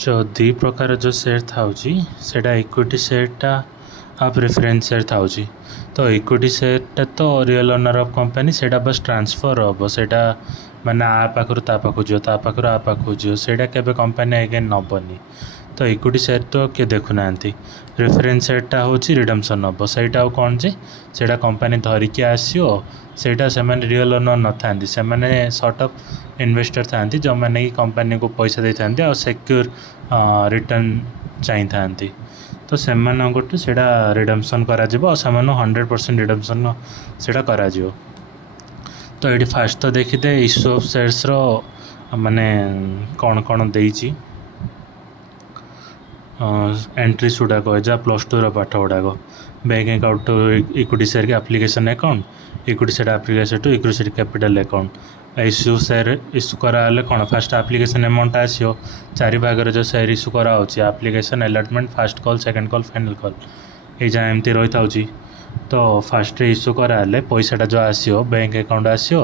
जो दी प्रकार जो शेयर थाउची सेटा इक्विटी शेयरटा आ प्रेफरेंस शेयर थाउची। तो इक्विटी शेयरटा तो रियल ओनर ऑफ कंपनी सेटा बस ट्रांसफर हम सेटा माने आ पाखरु ता पाखु जियो ता पाखरु आ पाखु जियो सेटा केबे कंपनी अगेन नबनी। तो इक्विटी शेयर तो किए देखु नांती। प्रेफरेंस शेयरटा होची रिडम्पशन हम सेटा कौन जे सेटा कंपनी धरिकी आसियो सेटा से माने रियल ओनर न थांती से माने सॉर्ट ऑफ इन्वेस्टर थांती जो माने की कंपनी को पैसा दे थांती और सिक्योर रिटर्न चाहि थांती। तो से सेटा रिडम्पशन करा जिवो और सेमानो 100% रिडम्पशन सेटा करा जिवो। तो ये फास्ट तो देखिदे इश्यू ऑफ शेयर्स रो माने कौन कौन देइची एंट्रीज गुड़ाक जा +2 पाठ गुड़ाक bank account to equity share के application account equity share application to equity share capital account issue share issue कराले कौन फास्ट एप्लिकेशन अमाउंट आसियो 4 भाग जो शेयर इश्यू करा application allotment first call second call final call ये एमती रही था। तो फास्ट इश्यू कराले पैसाटा जो आसियो बैंक अकाउंट आसियो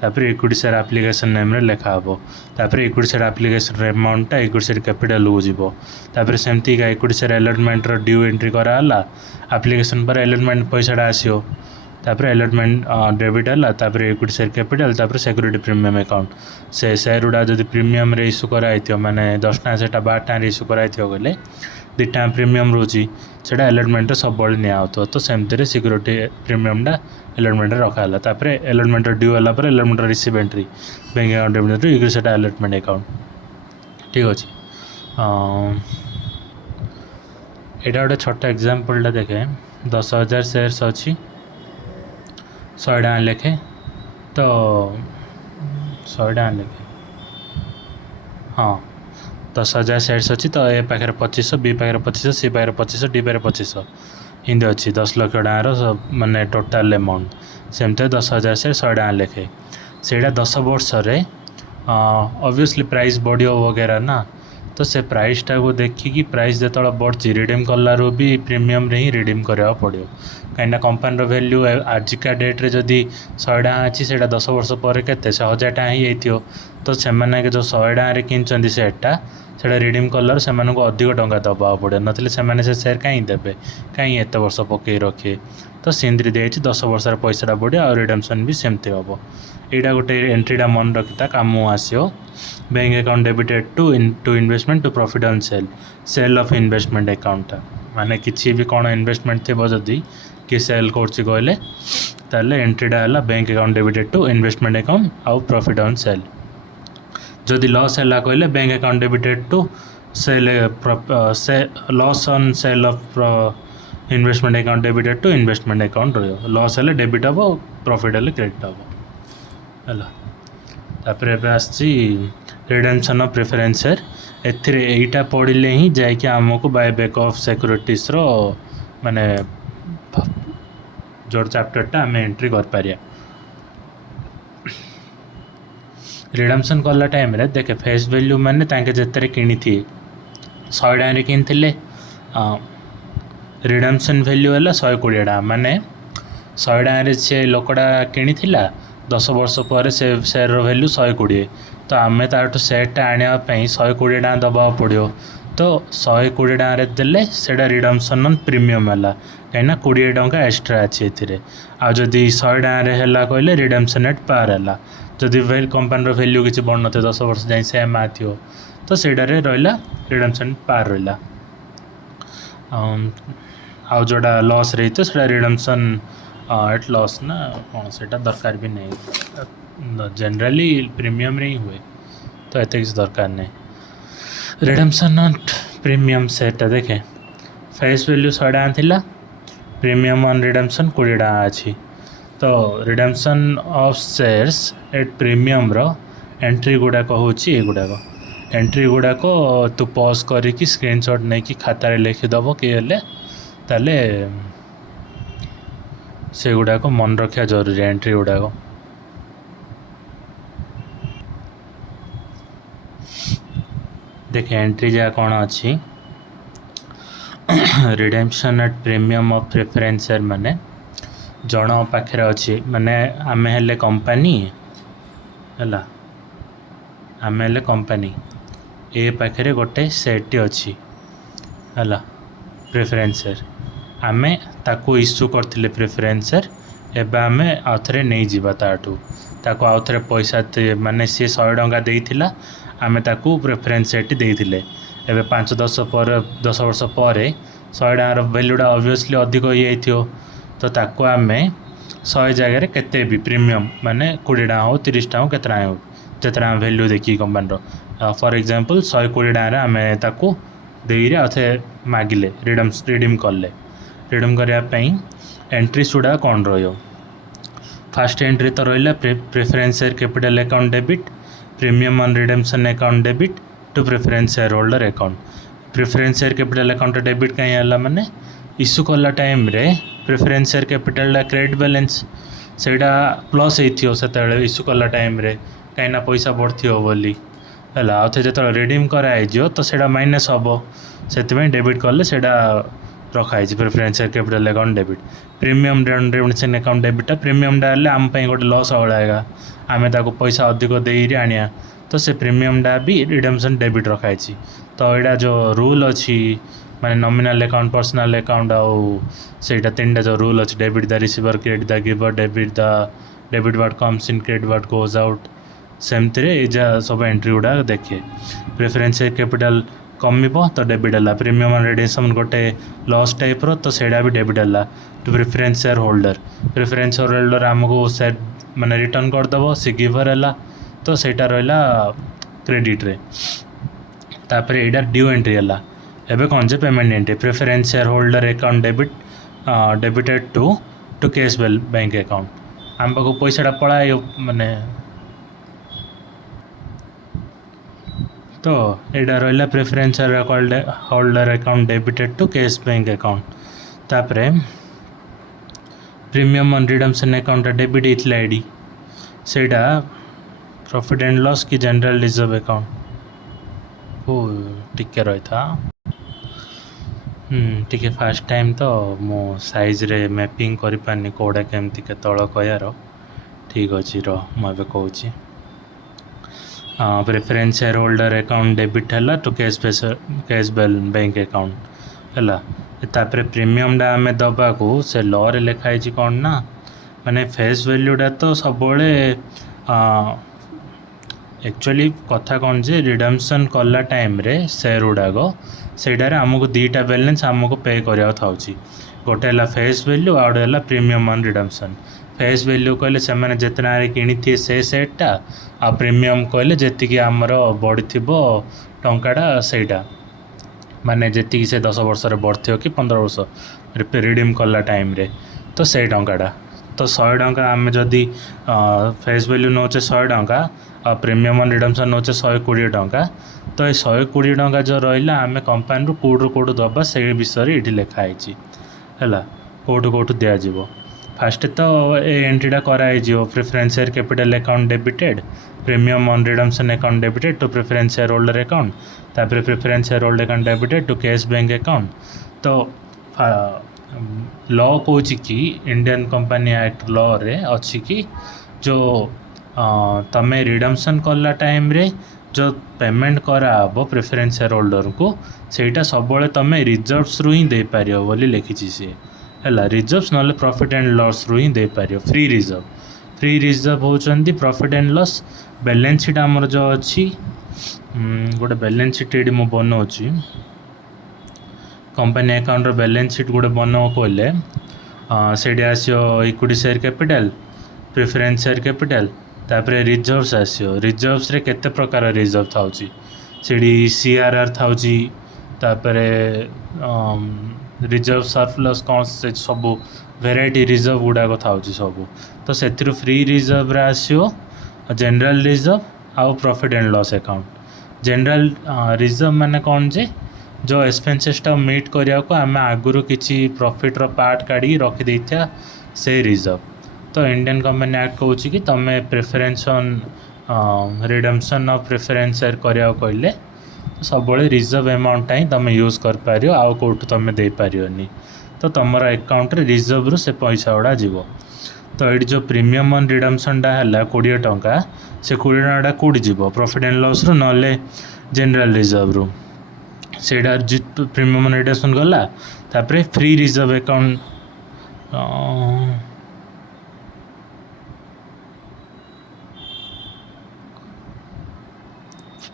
तापर इक्विटी शेयर एप्लिकेशन नेम रे लिखा हबो तापर इक्विटी शेयर एप्लिकेशन अमाउंटटा इक्विटी शेयर कैपिटल को जीवो तापर सेमती का इक्विटी शेयर अलॉटमेंट रो ड्यू एंट्री कराला एप्लिकेशन पर अलॉटमेंट पैसाटा आसियो तापर अलॉटमेंट डेबिट है तापर इक्विटी शेयर कैपिटल तापर सिक्योरिटी प्रीमियम अकाउंट से शेयर गुड़ा जब प्रीमियम रे इश्यू कराई माने 10 टा से 12 टा इश्यू कराई गले 2 टा प्रीमियम रोची से अलॉटमेंट सब बड़े निया तो सेमती सिक्योरिटी प्रीमियमटा अलॉटमेंट रखाला तापर अलॉटमेंट ड्यू होला पर allotment receive entry bank account debit equity share allotment account ठीक अच्छे। यहाँ गोटे छोटा एग्जाम्पलटा देखे 10,000 शेयर्स अच्छी 100 टका लेखे तो 100 टका लेखे हाँ 10,000 शेयर्स अच्छी तो ए पाखे 2500 बी पाखे 2500 सी पाखे 2500 डी पाखे 2500 हिंदी अच्छी 10 लाख टकार माने टोटाल अमाउंट सेमती 10,000 शेयर 100 टका लेखे से 10 वर्ष ऑब्वियसली प्राइस बढ़ियो वगैरह ना तो से प्राइसटा को देखिकी प्राइस जो बढ़ी रिडीम कलारू भी प्रीमियम रे ही रिडीम करा पड़ो कहीं कंपनी वैल्यू आजिका डेट्रे जदि 100 टका अच्छी से 10 वर्ष पर के 1000 टका ही तो से जो 100 टकर किन सेटा से रिडीम कलर से अधिक टंका दबा पड़े नथिले से शेयर कहीं देवे कहीं एत वर्ष पकई रखिए तो सिंद्री दे 10 वर्ष पैसाटा बढ़िया और रिडम्पशन भी सेमती हम यहाँ गोटे एंट्रीटा मन रखी काम आसो bank account debited to investment to profit on sale of investment account माने किसी भी कौन इन्वेस्टमेंट थी जदि कि सेल कहले एंट्रीटा है bank account debited to investment account आउ प्रॉफिट ऑन सेल जदि लॉस है कहले bank account debited to sale loss on sale of investment account debited to investment account रही लॉस है डेबिट हम प्रॉफिट है क्रेडिट हम है आसी रिडेम्पशन ऑफ प्रेफरेंस शेयर एटा पढ़ले ही जाकि आमको बायबैक ऑफ सिक्योरिटीज रो माने जो चैप्टरटा आम एंट्री कर पारिया। रिडम्पशन कला टाइम रे देखे फेस वैल्यू माने तांके जत्रे किनी थी 100 टका किनथिले रिडम्पशन वैल्यू है 120 टका माने 100 टका से लोकटा किनी 10 वर्ष पर से शेयर वैल्यू 120 तो आम ताठू शेयरटा आने 120 टका दबा पड़ो तो 120 टका देले सेटा रिडम्पशन ऑन प्रीमियम है कहीं 20 टका एक्स्ट्रा अच्छी आदि 100 टका कहले रिडम्पशन एट पार है जदि कंपनी वैल्यू किसी बढ़ थे 10 वर्ष जाए सेम आथो तो सेटार रहा रिडम्पशन पार रहा आउ जोड़ा लॉस रही तो सेटा रिडम्पशन एट लॉस ना कौन से दरकार भी नहीं जनरली प्रीमियम रे ही हुए तो एत किसी दरकार नहीं। रिडम्पशन ऑन प्रीमियम सेटा देखे फेस वैल्यू 100 टका थिला प्रीमियम ऑन रिडम्पशन 20 टका अच्छी तो redemption of shares at premium रो एंट्री गुड़ाक हूँ ये गुड़ाक एंट्री गुड़ाक तू पॉज करके स्क्रीनशॉट नहीं कि खातार लिखिदेव किए ताले से गुड़ाक मन रखा जरूरी एंट्री गुड़ाक देखे एंट्री जहाँ कौन अच्छी redemption eight premium of preference share माने जन पाखे अच्छी माने आमे हेले कंपनी है आमे हेले कंपनी ए पाखे गोटे सेट अच्छी है प्रेफरेन्स शेयर आमे ताकू इश्यू करथिले प्रेफरेन्स शेयर एबे आमे आउथरे नहीं जीवा ताकू आउथरे पैसा माने सी 100 टंका देइथिला आमे ताकू प्रेफरेन्स शेयर देइथिले एबे 5-10 वर्ष पर 100 टंकार वैल्यूटा ऑब्वियसली अधिक हो जाइथियो तो ताकू आमे 100 जगह केते भी प्रीमियम माने 20 टका हो 30 टका हो केतना हो जेतना वैल्यू देखी कंपनी फॉर एग्जांपल 120 टका आमे ताकू देइरे अथे मागिले रिडीम करले रिडीम करिया पई एंट्रीज गुड़ा कौन रहियो फर्स्ट एंट्री तो रहा preference share capital account debit premium on redemption account debit to preference share holder account preference share capital account debit कहीं है माने इश्यू कला टाइम रे preference share capital credit balance सेटा प्लस होइथियो सेते इश्यू कला टाइम रे कहीं पैसा बढ़थियो बोली है आउ जो रिडीम कराइजो तो सेटा माइनस हम से डेबिट कले सेटा रखाई preference share capital account debit premium redemption account डेबिटा प्रीमियमटा आम गोटे लॉस होगा आम ताको पैसा अधिक दे आनिया तो से प्रीमियमटा भी रिडेम्पशन डेबिट रखाई तो यहाँ जो रूल अच्छी माने नॉमिनल अकाउंट पर्सनल अकाउंट आउ सेटा 3टा जो रूल अच्छी debit the receiver credit the giver debit what comes in credit what goes out सेमती सब एंट्री गुड़ा देखिए प्रेफरेन्स शेयर कैपिटल कमिब तो डेबिट है प्रीमियम रिडेम्पशन गोटे लॉस टाइप रो तो सेटा भी डेबिट है टू प्रेफरेन्स शेयर होल्डर आमको शेयर माने रिटर्न करदेव सी गिवर है तो सेटा रहा क्रेडिट रे तापर यहाँ ड्यू एंट्री है एबे कौन से payment entry preference share holder account debited to cash bank account आम पाक पैसा पड़ा माने तो यहाँ रहा preference share holder account debited to cash bank account तापरे premium on redemption account debit होता आईडी सेटा प्रॉफिट एंड लॉस की जनरल रिजर्व अकाउंट को टिके रही था टिके फास्ट टाइम तो मो साइज रे मैपिंग करि पानी कोडा केमती के तळ कयार ठीक अच्छी मुझे कहूँ preference share holder account debit है टू कैश बैंक अकाउंट है तापर प्रीमियमटा आम दबा को से लॉ रे लिखाई कौन ना माने फेस वैल्यूटा तो सब एक्चुअली कथा कौन जे रिडेम्पशन कला टाइम रे शेयर गुड़ाक सेटार आमको 2टा बैलेंस आमको पे करा था गोटे है फेस वैल्यू आउ गोटे है premium on redemption face value कहले से मैंने जितना कि से सेटा आ प्रीमियम कहले जी आमर बढ़ी टाटा सेटा माने जी से 10 वर्ष बढ़ कि 15 वर्ष रिडीम कला टाइम रे तो से टाटा तो 100 टंका आम जदि फेस वैल्यू नौचे 100 टंका आ प्रीमियम ऑन रिडेम्पशन नौचे 120 टंका तो ये 120 टंका जो रहा आम कंपानी कौटू दबा से विषय ये लिखाई है कौटू दिज्व फास्ट तो ये एंट्रीटा कराई preference share capital account debited premium on redemption account debited to preference share holder account तापर preference share holder account debited to cash bank account तो लॉ कौन कि इंडियन कंपनी एक्ट लॉ रे अच्छी कि जो तमें रिडेम्पशन कला टाइम रे जो पेमेंट कराब प्रेफरेन्स शेयर होल्डर को सेटा सब तमें रिजर्व्स रु ही दे पार बोली लिखी सी है रिजर्व्स ना प्रॉफिट एंड लॉस रु ही दे पार फ्री रिजर्व होती profit and loss balance sheet आमर जो अच्छी गोटे बैलेंस शीट ये मुझे बनाऊँगी कंपनी अकाउंट बैलेंस शीट गोटे बनाओ कहले से आसो equity share capital preference share capital तापर रिजर्व्स आसो रिजर्व्स रे केते प्रकार रिजर्व था CRR था तापर रिजर्व सरप्लस कौन से सब वेराइटी रिजर्व गुड़ाक था सब तो से फ्री रिजर्व रे आसो जनरल रिजर्व आउ profit and loss account general reserve माने कौन जे जो एक्सपेंसेसटा मीट करने को आम आगुरी किसी प्रॉफिट रो पार्ट काढ़ी रखी था से रिजर्व तो इंडियन कंपनी एक्ट कहूँ कि तुम्हें preference on redemption of preference share करा कहले सब रिजर्व अमाउंट ही तुम यूज कर पार आउ कौटू तुम दे पारनी तो तुम अकाउंट रे रिजर्व रु से पैसा गुड़ा जीव तो ये जो प्रीमियम ऑन रिडेम्पशनटा है 20 टंका से 20 टंका कौटी जीव प्रॉफिट एंड लॉस रु ना जनरल रिजर्व रू सेटा प्रीमियम रिडक्शन गला तापर free reserve account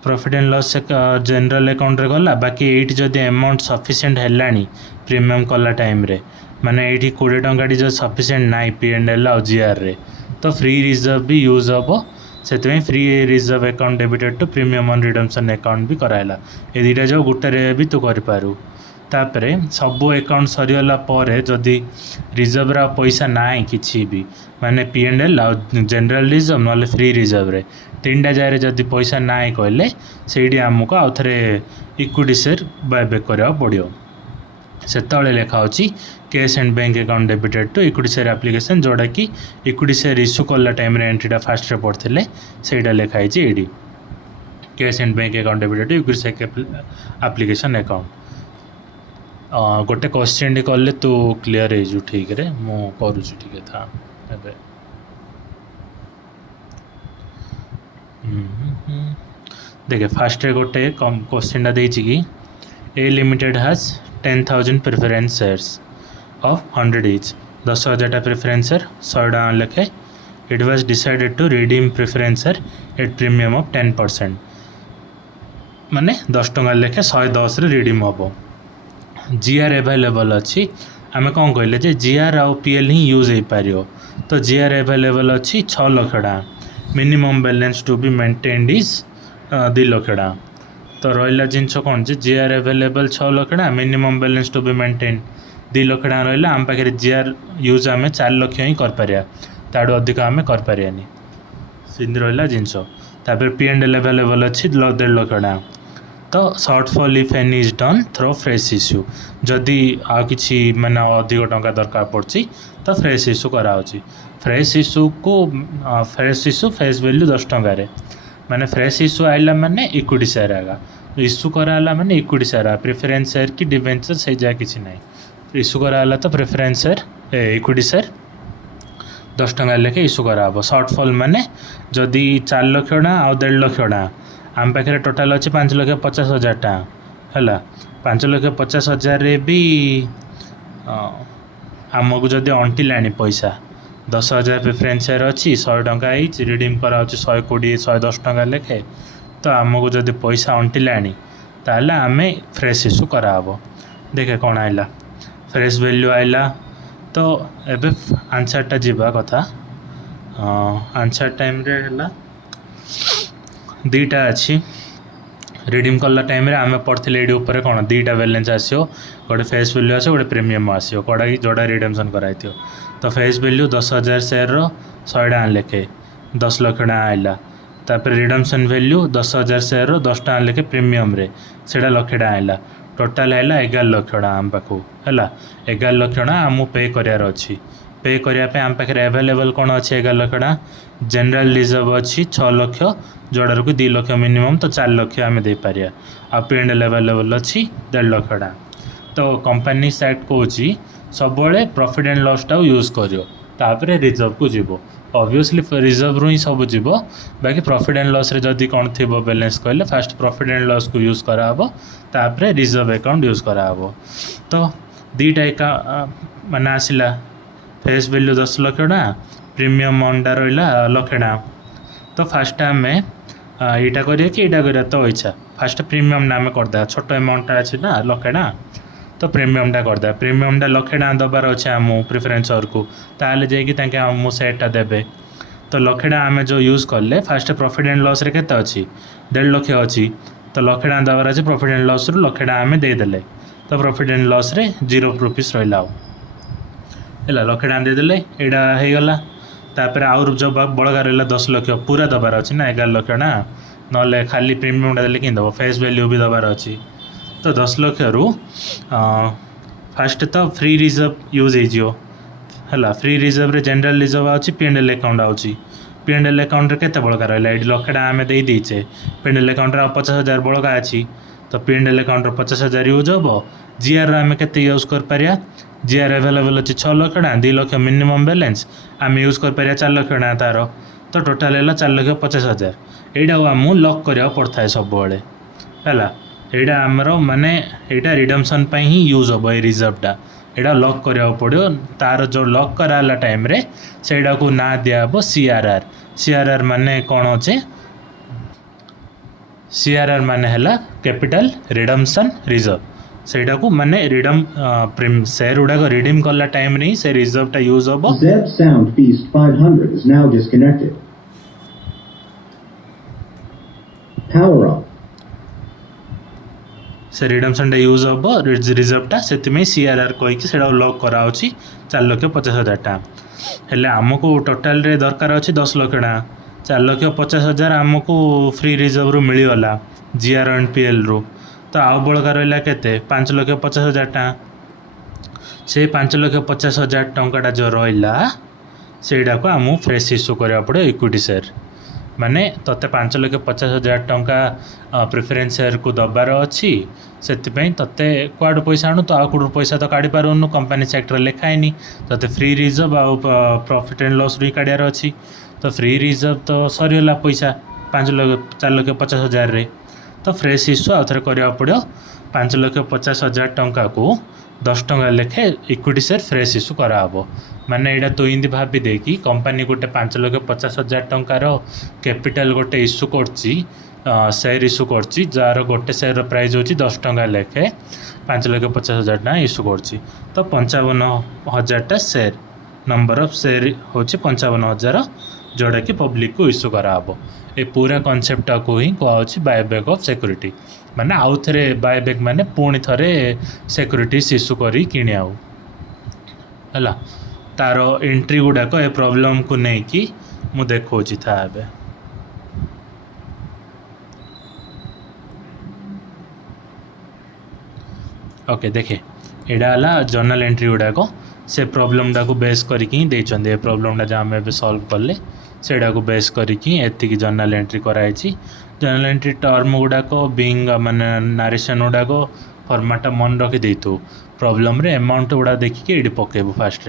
profit and loss general account रे गला बाकी एटी जदि अमाउंट सफिशिएंट हेलानी प्रीमियम कला टाइम रे माने एटी 20 टंका जो सफिशिएंट नाइ पीएनएल आ जीआर रे तो फ्री रिजर्व भी यूज हम से free reserve account debited to premium on redemption account भी कराला ए दुटा जो गोटे भी तू करू तापर सबू अकाउंट सरीगला जदि रिजर्व रा पैसा नाई किसी भी माने पीएनएल आ जनरल रिजर्व ना फ्री रिजर्व रे तीन टा जगह जदि पैसा नाई कहले से आमको आउ थे इक्विटी शेयर बायबैक करा पड़ो से लेखा होची cash and bank account debited to equity share application जोड़ा कि इक्विटी शेयर इश्यू कला टाइम एंट्रीटा फास्ट पढ़ते से लिखाई ये cash and bank account debited to equity share application account गोटे क्वेश्चन कले तू क्लीयर हो ठीक रे मु करुँच टे था देखे फास्ट गोटे क्वेश्चन देती कि A limited has 10,000 preference shares of 100 each 10,000 preference share 100 टका लेखे it was decided to redeem preference share at premium of 10% माने 10 टका लेखे 110 रे रिडीम हम जीआर एवेलेबल अच्छी आम कौन कहले जे जीआर आउ पीएल ही यूज हो पार तो जीआर एवेलेबल अच्छी 6 लाख टका minimum balance to be maintained is 2 lakh टका तो रहा जिनस कौन जे जीआर एवेलेबल 6 लाख टका minimum balance to be maintain 2 lakh टका रहा आम पाखे जीआर यूज आम 4 लाख ही कर ताड़ू अधिक आम कर सिंध रहा जिनस पी एंड एल एवेलेबल अच्छी 1.5 लाख टका तो shortfall if any is done through fresh issue जदि आ कि माने अधिक टंका दरकार पड़ी तो फ्रेश इश्यू कराऊँच फ्रेश इश्यू को फ्रेश इश्यू फेस वैल्यू 10 टंकार माने फ्रेश इश्यू आइला माने इक्विटी शेयर आएगा इश्यू कराला माने इक्विटी शेयर प्रेफरेंस शेयर की डिवेंचर से जाए किसी ना इश्यू कराला तो प्रेफरेंस शेयर इक्विटी शेयर 10 टंका लेखे इश्यू कराब शॉर्टफॉल माने जदि 4 लाख टका आ 1.5 लाख टका आम पाखे टोटाल अच्छे 5,50,000 टका है 5,50,000 भी आमको जदि अंटिला पैसा 10,000 प्रेफरेंस शेयर अच्छी 100 टका रिडीम कराऊँ 120 110 टका लेखे तो आमको जदि पैसा अंटिला ताले आम फ्रेश इश्यू कराब देखे कौन आइला फ्रेश वैल्यू आइला तो एबे आंसरटा जीवा कथा आंसर टाइम रे है दुईटा अच्छी रिडीम कला टाइम रे आम पढ़ते ये ऊपर कौन दुईटा बैलेंस आसो गोटे फेस वैल्यू आसो गोटे प्रीमियम आसो कौटा कि जोड़ा रिडेम्पशन कराई तो फेस वैल्यू 10,000 शेयर 100 टका लेखे 10 लाख टका आइला तापर रिडेम्पशन वैल्यू 10,000 शेयर 10 टका लेखे प्रीमियम रे सेटा लक्षे टका आइला टोटाल है 11 लाख टका आम पाखु है 11 लाख टका आमको पे करार अच्छी पे करने आम पाखे एवेलेबल कौन अच्छे 11 लाख टका जनरल रिजर्व अच्छी 6 लाख जोड़ार को 2 लाख मिनिमम तो 4 लाख आम दे पारिया आ पी एंड एल एवेलेबल अच्छी 1.5 लाख टका तो कंपनी एक्ट कौची सब profit and loss tau use कर रिजर्व को जीव ऑब्वियसली रिजर्व रू ही सब जीव बाकी प्रॉफिट एंड लॉस रे जदि कौन थी बैलेंस कहले फास्ट प्रॉफिट एंड लॉस को यूज कराब तापर रिजर्व अकाउंट यूज कराब तो दुईटा माने आसला फेस वैल्यू 10 लाख टका प्रीमियम अंडा रहा लाख टका तो फास्ट आम यहाँ करिया कि यहाँ करिया तो इच्छा फास्ट प्रीमियम ना आम करदे छोट अमाउंटा अच्छे ना लाख टका तो प्रीमियमटा करदे प्रीमियमटा लाख टका दबार अच्छे आम प्रिफरेन्स को ताले जाकि आम सेटा देवे तो लाख टका आम जो यूज कले फास्ट प्रॉफिट एंड लॉस रे केते अच्छी 1.5 लाख अच्छी तो लाख टका दबार अच्छे प्रॉफिट एंड लॉस रु लाख टका आम देदेले तो प्रॉफिट एंड लॉस रे 0 रुपीस रहा है लाख टका देदेले यहाँ हो गला तापर आउर जो बड़गा रहा 10 लाख पूरा दबार अच्छी ना 11 लाख टका ना खाली प्रीमियमटा देले कि दब फेस वैल्यू भी दबार अच्छी तो 10 लाख रु फास्ट तो फ्री रिजर्व यूज है फ्री रिजर्व रे जनरल रिजर्व अच्छी पी एंड एल अकाउंट आउची पी एंड एल अकाउंट के बड़का रहा ये लाख टका आम देचे पी एंड एल अकाउंट 50,000 बड़का अच्छी तो P and L account 50,000 use हम जीआर आम के यूज कर जीआर एवेलेबल अच्छी 6 लाख टका 2 लाख मिनिमम बैलेंस आम यूज कर 4 लाख टका तार तो टोटाल है 4,50,000 यहाँ आमको लक करा पड़ता है सब ହେଲା ଏଇଟା ଆମର ମାନେ ଏଇଟା ରିଡମ୍ସନ୍ ପାଇଁ ହିଁ यूज हम ये रिजर्वटा एटा लॉक करा पड़ो तार जो लॉक कराला टाइम रे सेटा को ना दिया हम सीआरआर सीआरआर माने कौन अच्छे सीआरआर माने हैला कैपिटल रिडम्सन रिजर्व सेटा को माने रिडम शेयर गुड़ा को रिडीम करला टाइम रे से रिजर्वटा यूज हम Zeb Sound Feast 500 is now disconnected. Power up. से रिडम्सन यूज हम रिजर्वटा से सीआरआर कहीकि से लॉक करा 4,50,000 टाँह हेले आमको टोटाल रे दरकार अच्छी 10 लाख टाँह 4,50,000 आमको फ्री रिजर्व रू मिलगला जीआर एंड पीएल रू तो आउ बड़का रहा के 5,50,000 टाँह से 5,50,000 टंकाटा जो रहा सेटा को आमको फ्रेश इश्यू करा पड़े इक्विटी शेयर माने तते 5,50,000 टंका प्रेफरेन्स शेयर को दबार अच्छी से तते कुआड़ पैसा आणु तो आउट पैसा तो काढ़ी पारूनु कंपनी सेक्टर लिखाएनी तते फ्री रिजर्व आ प्रॉफिट एंड लॉस रू काढ़ार अच्छी तो फ्री रिजर्व तो सरीगला पैसा 4,50,000 रे तो फ्रेश इश्यू आउ थे करा पड़ो 5,50,000 टंका को 10 टंका लेखे इक्विटी शेयर फ्रेश इश्यू कराब माने यहाँ तो इमती भाभी दे कि कंपनी गोटे 5,50,000 टंकार कैपिटल गोटे इश्यू करची शेयर इश्यू करची जार गोटे शेयर प्राइस होची 10 टंका लेखे 5,50,000 टाँह इश्यू करची तो 55,000 शेयर नंबर ऑफ शेयर होची 55,000 जोड़ा कि पब्लिक को इश्यू कराब ए पूरा कॉन्सेप्ट को ही कहुच्छी बायबैक ऑफ सिक्योरिटी माने आउ थे बायबैक माने पुणी थे सिक्योरिटीज इश्यू करी किणी आउ है तार एंट्री गुड़ाक ए प्रॉब्लम को लेकिन मु देखौची था एबे ओके देखे एडा जर्नल एंट्री गुड़ाक से प्रॉब्लम को बेस करके देते प्रॉब्लम जहाँ आम सॉल्व कले सेटा को बेस करके एतिकी जर्नल एंट्री कराई जर्नल एंट्री टर्म गुड़ाक बिंग माने नारेसन गुड़ाक फॉर्मेट मन रखी देतु प्रॉब्लम रे अमाउंट गुड़ा देखिए ये पकेबू फास्ट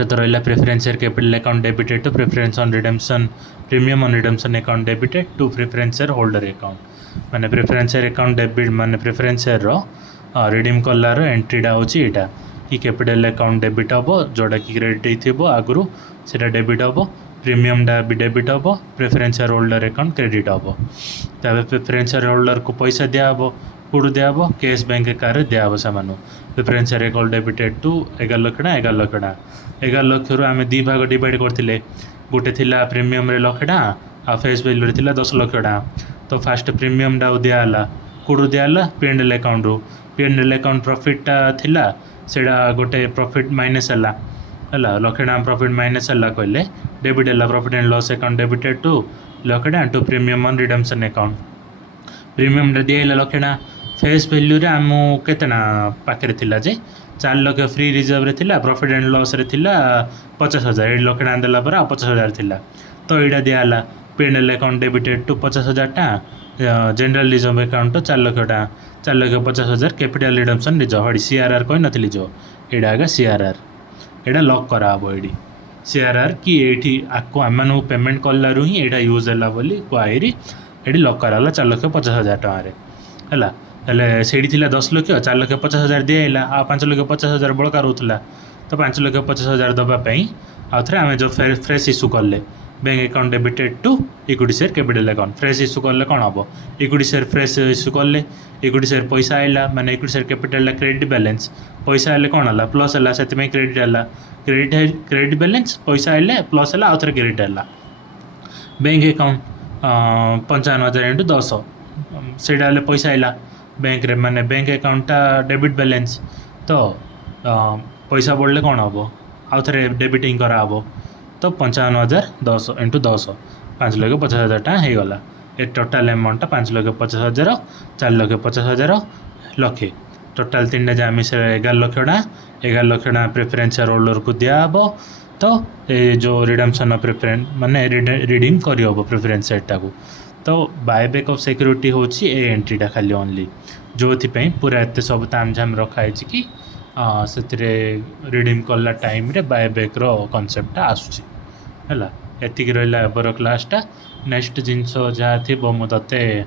तो रहा preference share capital account debited to preference on redemption premium on redemption account debited to preference share holder account माने प्रेफरेंस शेयर अकाउंट डेबिट माने प्रेफरेंस शेयर रो रिडीम कलार एंट्रीटा होची एटा कि कैपिटल अकाउंट डेबिट हम जोटा कि क्रेडिट थी आगु से डेबिट हम प्रीमियमटा भी डेबिट हम preference share holder account credit हम तब प्रेफरेंस शेयर होल्डर को पैसा दिहब कौटू दिहब कैश बैंक कार दिहब से preference share account debited to 11 lakh टाँह 11 लाख टाँह 11 लाख रु आम 2 भाग डिवाइड करते गोटे थिला प्रीमियम रे 1 लाख टाँह आ फेस वैल्यू रे 10 लाख टाँह तो फास्ट प्रीमियमटा दिहला कौटू दिहला पीएनएल अकाउंट रू पीएनएल अकाउंट प्रॉफिटटा थिला सेटा गोटे प्रॉफिट माइनस है 1 लाख टाँह प्रॉफिट माइनस है कहले डेबिट है profit and loss account debited to 1 lakh टाँह to premium on redemption account premium दिए 1 लाख टाँह फेस वैल्यू रे आम केतना पाखे थिला जे 4 लाख फ्री रिजर्व रे थिला प्रॉफिट एंड लॉस रे थिला 50,000 1 लाख टाँह देला पर 50,000 थिला तो यहाँ दिहला पीएनएल अकाउंट डेबिटेड टू 50,000 टाँह जनरल रिजर्व अकाउंट तो 4 लाख टाँह 4,50,000 कैपिटल रिडम्पशन रिजर्व हड़ी सीआरआर कही नथली जो एडा आगे सीआरआर एडा लॉक कराब ये सीआरआर कि ये आपको आम पेमेंट कलु ही यहाँ यूज है बोली कही ये लॉक कराला 4,50,000 टँह है हेले से 10 लाख 4,50,000 दिहला आ 5,50,000 बड़का रोला तो 5,50,000 दवापाई आउ थे आम जो फ्रेश इश्यू कले bank account debited to equity share capital account fresh issue कले कौन हम इक्विटी शेयर फ्रेश इश्यू कले इक्विटी शेयर पैसा आइला माने equity share capital credit balance पैसा आइले कौन है प्लस है से क्रेडिट है क्रेडिट बैलेंस पैसा आइले प्लस है आउ थे क्रेडिट है बैंक अकाउंट 55,000 इंटू 10 से पैसा आइला बैंक रे माने बैंक अकाउंटा डेबिट बैलेंस तो पैसा बढ़ले कौन हम आउ थे डेबिटिंग करा हम तो 55,000 10 इंटू 10 5,50,000 टाँह हो गला ए टोटाल अमाउंटा 5,50,000 4,50,000 लक्षे टोटाल 3टा जमी से 11 लाख टाँह 11 लाख टाँह प्रेफरेंस शेयर होल्डर को दिहब तो ये जो रिडम्पशन प्रेफरेंस माने रिडीम कर प्रेफरेंस शेयरटा को तो बायबैक ऑफ सिक्योरिटी होची ए एंट्रीटा खाली ओनली जो पूरा एत सब तामझाम रखाई कि से रिडीम कला टाइम रे बायबैक रो कॉन्सेप्टटा आसुची है एतिक रहा एबर क्लासटा नेक्स्ट जिनस जहाँ थी मुझे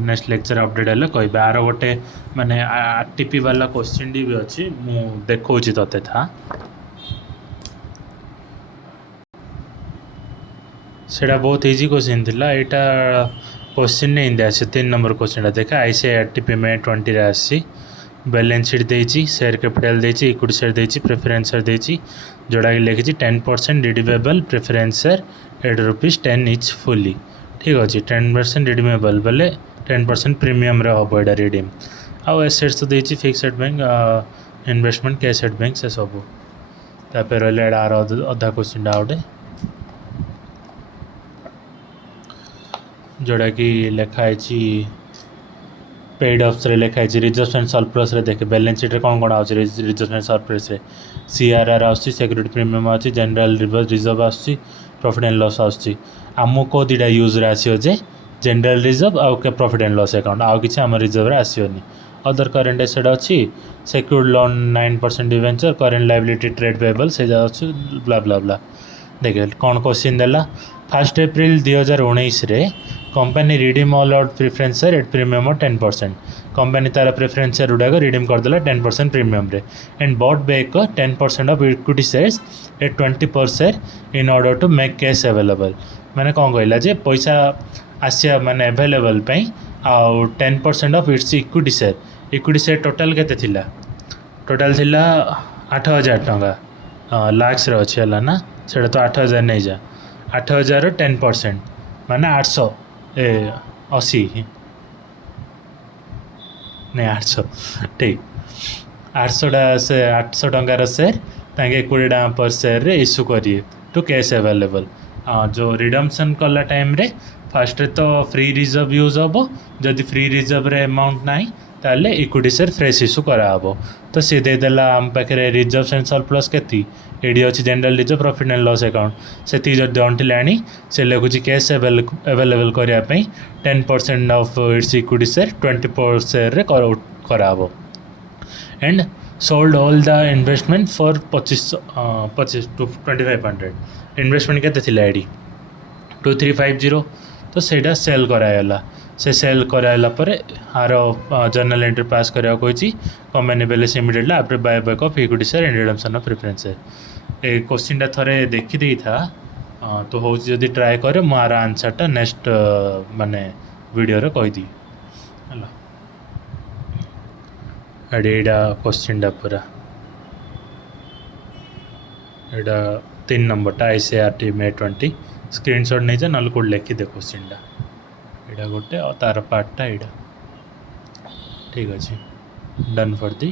नेक्स्ट लेक्चर अपडेट हेल्ले कहबे आर गोटे माने आरटीपी वाला क्वेश्चन भी अच्छी मु देखौछि तते था सेटा बहुत इजी क्वेश्चन थिला एटा क्वेश्चन नहीं इंदे आसी 3 नंबर क्वेश्चन देखा आईसीआई आरटीपी में 20 रे आसी बैलेंस शीट देछि शेयर कैपिटल देछि इक्विटी शेयर देछि प्रेफरेंस शेयर देछि जोड़ा लिखी 10% redeemable preference share ₹10 each fully ठीक अच्छे 10% रिडीमेबल बोले 10% प्रीमियम हम यहाँ रिडीम आउ एसेट्स तो देछि fixed bank investment cash at bank से सब तापर रहा आर अधा क्वेश्चन आउटे जोड़ा कि लिखाई पेड ऑप्स रे लिखाई रिजर्व एंड सरप्लस रे देखे बैलेंस शीट रे कौन कौन आउछ रिजर्व एंड सरप्लस रे सीआरआर आउछ सिक्योरिटी प्रीमियम आउछ जनरल रिजर्व आउछ प्रॉफिट एंड लॉस आउछ आमु को दिडा यूज रे आसीओ जे जनरल रिजर्व आउ के प्रॉफिट एंड लॉस अकाउंट आउ किछि हम रिजर्व रे आसीओनी अदर करंट एसेट अछि secured loan 9% debenture current liability trade payable से जा अछि ब्ला ब्ला ब्ला देखिए कौन क्वेश्चन देला 1 अप्रैल 2019 रे company redeem all out preference share at premium of 10% company तार प्रेफरेंस शेयर गुड़ाक रिडीम करदेला 10% प्रीमियम रे and bought back 10% of equity shares at 20 per share in order to make cash available माने कौन कहला जे पैसा आसिया माने अवेलेबल पई आउ 10% of its equity share total केते थिला टोटल थिला 8000 टंका लाख्स रे अछि हला ना सेटा तो 8000 नहीं जा 8000 रो 10% माने 800 80 नहीं 800 ठीक 800 टंकार शेयर तांके 20 टका पर शेयर रे इश्यू करिए टू कैश अवेलेबल जो रिडम्पशन कला टाइम रे फास्ट तो फ्री रिजर्व यूज हम जदि फ्री रिजर्व रे अमाउंट ना ताले इक्विटी शेयर फ्रेश इश्यू कराबो तो सी देदेला आम पाखे रिजर्व एंड सरप्लस केती एडी अच्छी general reserve profit and loss account से जब अंटिलाणी से लिखुच कैश अवेलेबल करने 10% of its equity share 20 per share रे कराबो and sold all the investment for 25 to 2500 investment केते थिला एडी 2350 तो सेटा सेल करायला से सेल करायला पर आर जर्नल एंट्री पास करा कोइची company balance immediately after buy back of equity share and redemption of preference share a question थरे देखि देई था तो हो जदी ट्राई करे मार आंसर टा नेक्स्ट माने वीडियो रे कहि दी हला एडा क्वेश्चन टा पूरा एडा 3 नंबर टा आईसीआरटी में 20 स्क्रीनशॉट नहीं जा नल कोड लिखि दे क्वेश्चन टा गोटे और तार पार्टा यहाँ ठीक अच्छे डन फॉर दी